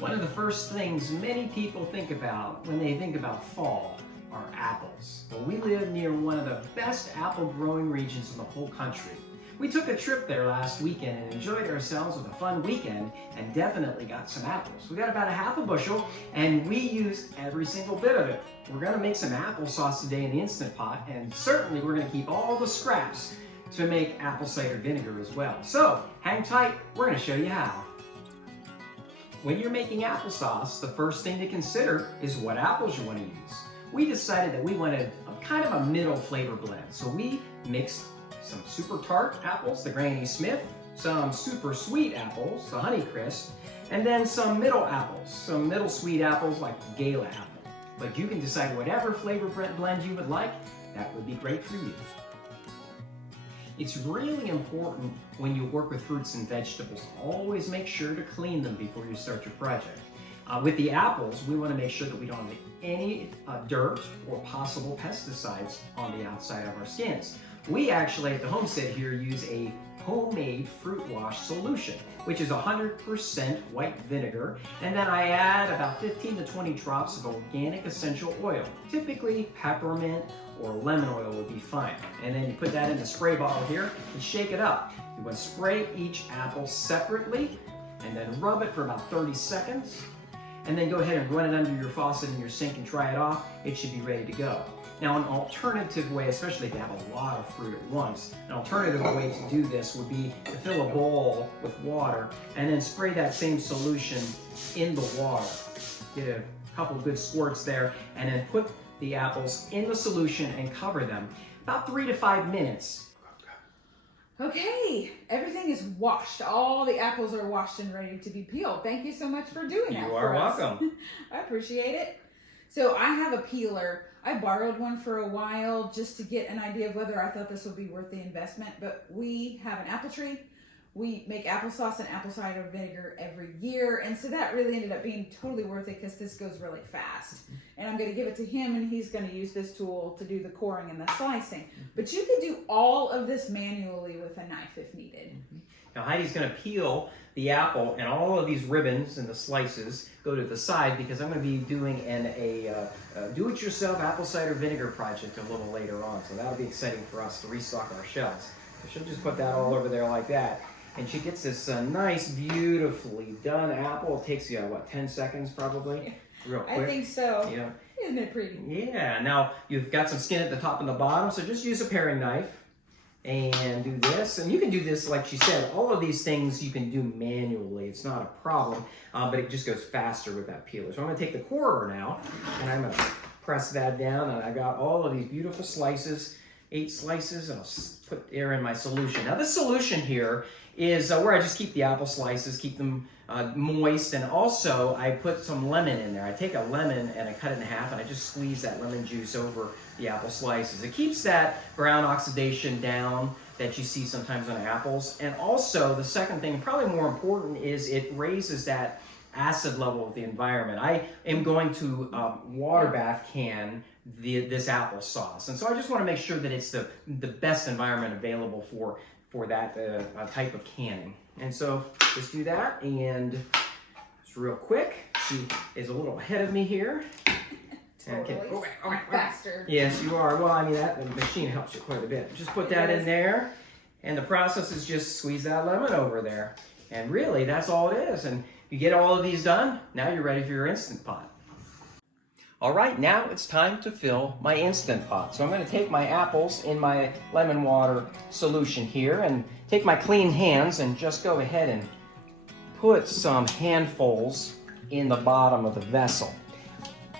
One of the first things many people think about when they think about fall are apples. Well, we live near one of the best apple growing regions in the whole country. We took a trip there last weekend and enjoyed ourselves with a fun weekend and definitely got some apples. We got about a half a bushel and we used every single bit of it. We're gonna make some applesauce today in the Instant Pot, and certainly we're gonna keep all the scraps to make apple cider vinegar as well. So hang tight, we're gonna show you how. When you're making applesauce, the first thing to consider is what apples you want to use. We decided that we wanted kind of a middle flavor blend. So we mixed some super tart apples, the Granny Smith, some super sweet apples, the Honey Crisp, and then some middle apples, some middle sweet apples like the Gala apple. But you can decide whatever flavor blend you would like, that would be great for you. It's really important when you work with fruits and vegetables, always make sure to clean them before you start your project. With the apples, we want to make sure that we don't have any dirt or possible pesticides on the outside of our skins. We actually at the Homestead here use a homemade fruit wash solution, which is 100% white vinegar, and then I add about 15 to 20 drops of organic essential oil. Typically peppermint or lemon oil would be fine. And then you put that in the spray bottle here and shake it up. You want to spray each apple separately and then rub it for about 30 seconds. And then go ahead and run it under your faucet in your sink and dry it off. It should be ready to go. Now an alternative way, especially if you have a lot of fruit at once, an alternative way to do this would be to fill a bowl with water and then spray that same solution in the water. Get a couple good squirts there and then put the apples in the solution and cover them about 3 to 5 minutes. Okay, everything is washed. All the apples are washed and ready to be peeled. Thank you so much for doing that. You are welcome. I appreciate it. So I have a peeler. I borrowed one for a while just to get an idea of whether I thought this would be worth the investment, but we have an apple tree. We make applesauce and apple cider vinegar every year, and so that really ended up being totally worth it because this goes really fast. And I'm going to give it to him, and he's going to use this tool to do the coring and the slicing. But you can do all of this manually with a knife if needed. Now Heidi's going to peel the apple, and all of these ribbons and the slices go to the side because I'm going to be doing a do-it-yourself apple cider vinegar project a little later on. So that'll be exciting for us to restock our shelves. So she'll just put that all over there like that. And she gets this nice, beautifully done apple. It takes you, what, 10 seconds probably? Real quick. I think so. Yeah. Isn't it pretty? Yeah. Now, you've got some skin at the top and the bottom, so just use a paring knife and do this. And you can do this, like she said, all of these things you can do manually. It's not a problem, but it just goes faster with that peeler. So I'm going to take the corer now, and I'm going to press that down, and I got all of these beautiful slices, 8 slices, and I'll put there in my solution. Now, this solution here is where I just keep the apple slices, keep them moist, and also I put some lemon in there. I take a lemon and I cut it in half and I just squeeze that lemon juice over the apple slices. It keeps that brown oxidation down that you see sometimes on apples. And also the second thing, probably more important, is it raises that acid level of the environment. I am going to water bath can this applesauce. And so I just want to make sure that it's the best environment available for that type of canning. And so just do that, and it's real quick. She is a little ahead of me here. Totally. Okay. I'm faster. Yes, you are. Well, I mean, that the machine helps you quite a bit. Just put that in there, and the process is just squeeze that lemon over there. And really, that's all it is. And you get all of these done, now you're ready for your Instant Pot. All right, now it's time to fill my Instant Pot. So I'm going to take my apples in my lemon water solution here and take my clean hands and just go ahead and put some handfuls in the bottom of the vessel.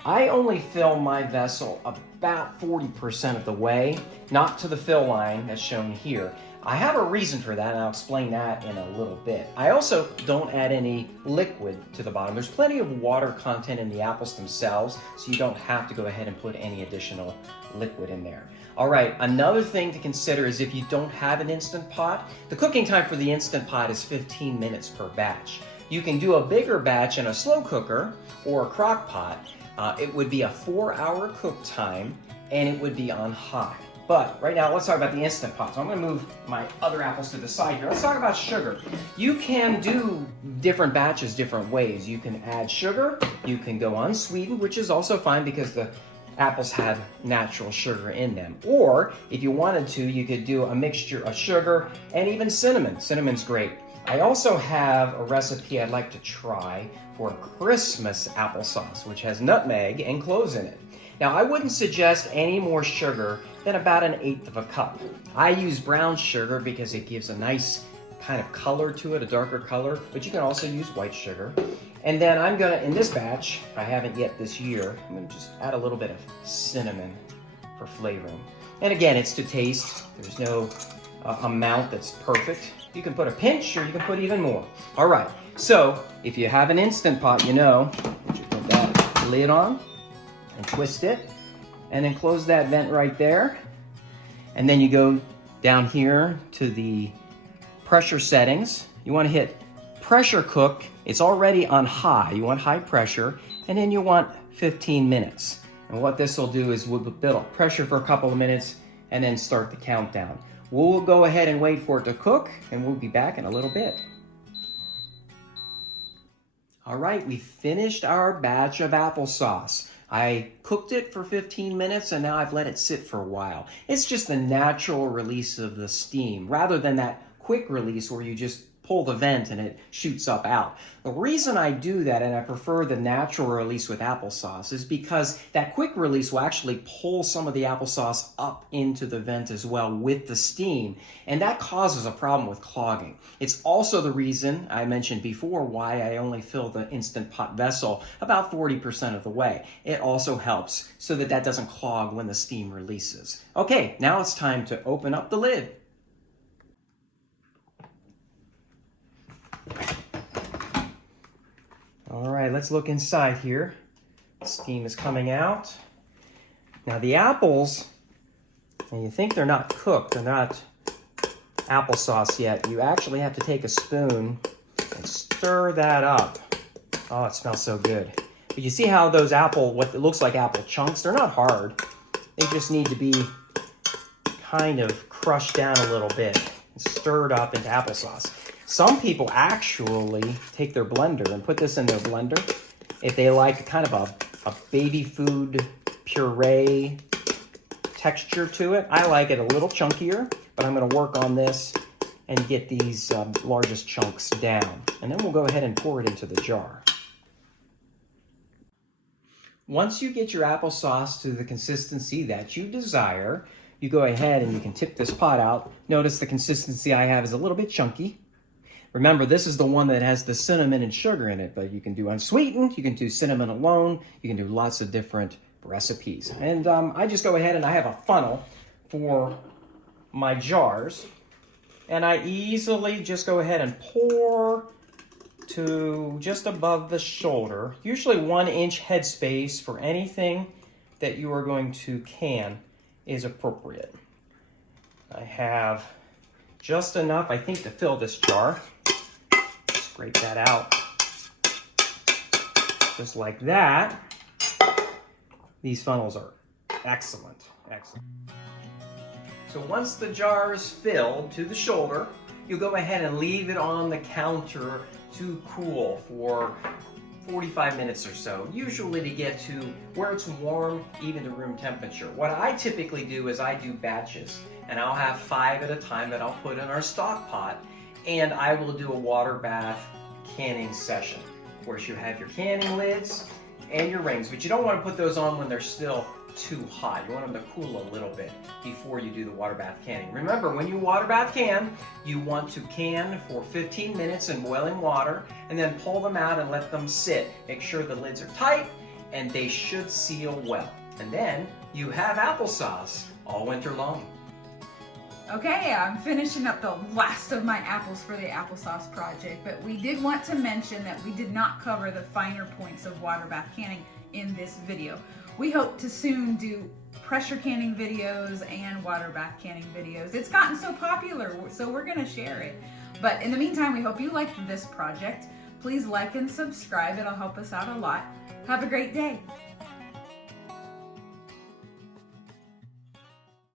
I only fill my vessel about 40% of the way, not to the fill line as shown here. I have a reason for that, and I'll explain that in a little bit. I also don't add any liquid to the bottom. There's plenty of water content in the apples themselves, so you don't have to go ahead and put any additional liquid in there. All right, another thing to consider is if you don't have an Instant Pot, the cooking time for the Instant Pot is 15 minutes per batch. You can do a bigger batch in a slow cooker or a crock pot. It would be a 4-hour cook time, and it would be on high. But right now, let's talk about the Instant Pot. So I'm gonna move my other apples to the side here. Let's talk about sugar. You can do different batches different ways. You can add sugar, you can go unsweetened, which is also fine because the apples have natural sugar in them. Or if you wanted to, you could do a mixture of sugar and even cinnamon. Cinnamon's great. I also have a recipe I'd like to try for Christmas applesauce, which has nutmeg and cloves in it. Now, I wouldn't suggest any more sugar than about 1/8 of a cup. I use brown sugar because it gives a nice kind of color to it, a darker color, but you can also use white sugar. And then I'm gonna, in this batch, I haven't yet this year, I'm gonna just add a little bit of cinnamon for flavoring. And again, it's to taste. There's no amount that's perfect. You can put a pinch or you can put even more. All right, so if you have an Instant Pot, you know, you put that lid on and twist it, and then close that vent right there. And then you go down here to the pressure settings. You wanna hit pressure cook. It's already on high. You want high pressure, and then you want 15 minutes. And what this will do is we'll build up pressure for a couple of minutes and then start the countdown. We'll go ahead and wait for it to cook, and we'll be back in a little bit. All right, we finished our batch of applesauce. I cooked it for 15 minutes and now I've let it sit for a while. It's just the natural release of the steam rather than that quick release where you just pull the vent and it shoots up out. The reason I do that, and I prefer the natural release with applesauce, is because that quick release will actually pull some of the applesauce up into the vent as well with the steam, and that causes a problem with clogging. It's also the reason I mentioned before why I only fill the Instant Pot vessel about 40% of the way. It also helps so that that doesn't clog when the steam releases. Okay, now it's time to open up the lid. All right, let's look inside here. Steam is coming out. Now the apples, and you think they're not cooked, they're not applesauce yet, you actually have to take a spoon and stir that up. Oh, it smells so good. But you see how those what it looks like apple chunks, they're not hard. They just need to be kind of crushed down a little bit and stirred up into applesauce. Some people actually take their blender and put this in their blender if they like kind of a baby food puree texture to it. I like it a little chunkier, but I'm going to work on this and get these largest chunks down. And then we'll go ahead and pour it into the jar. Once you get your applesauce to the consistency that you desire, you go ahead and you can tip this pot out. Notice the consistency I have is a little bit chunky. Remember, this is the one that has the cinnamon and sugar in it, but you can do unsweetened, you can do cinnamon alone, you can do lots of different recipes. And I just go ahead and I have a funnel for my jars, and I easily just go ahead and pour to just above the shoulder, usually 1 inch headspace for anything that you are going to can is appropriate. I have just enough, I think, to fill this jar. Scrape that out. Just like that. These funnels are excellent, excellent. So once the jar is filled to the shoulder, you go ahead and leave it on the counter to cool for 45 minutes or so, usually to get to where it's warm, even to room temperature. What I typically do is I do batches, and I'll have 5 at a time that I'll put in our stock pot, and I will do a water bath canning session. Of course, you have your canning lids and your rings, but you don't want to put those on when they're still too hot. You want them to cool a little bit before you do the water bath canning. Remember, when you water bath can, you want to can for 15 minutes in boiling water and then pull them out and let them sit. Make sure the lids are tight and they should seal well. And then you have applesauce all winter long. Okay, I'm finishing up the last of my apples for the applesauce project, but we did want to mention that we did not cover the finer points of water bath canning in this video. We hope to soon do pressure canning videos and water bath canning videos. It's gotten so popular, so we're gonna share it. But in the meantime, we hope you liked this project. Please like and subscribe, it'll help us out a lot. Have a great day.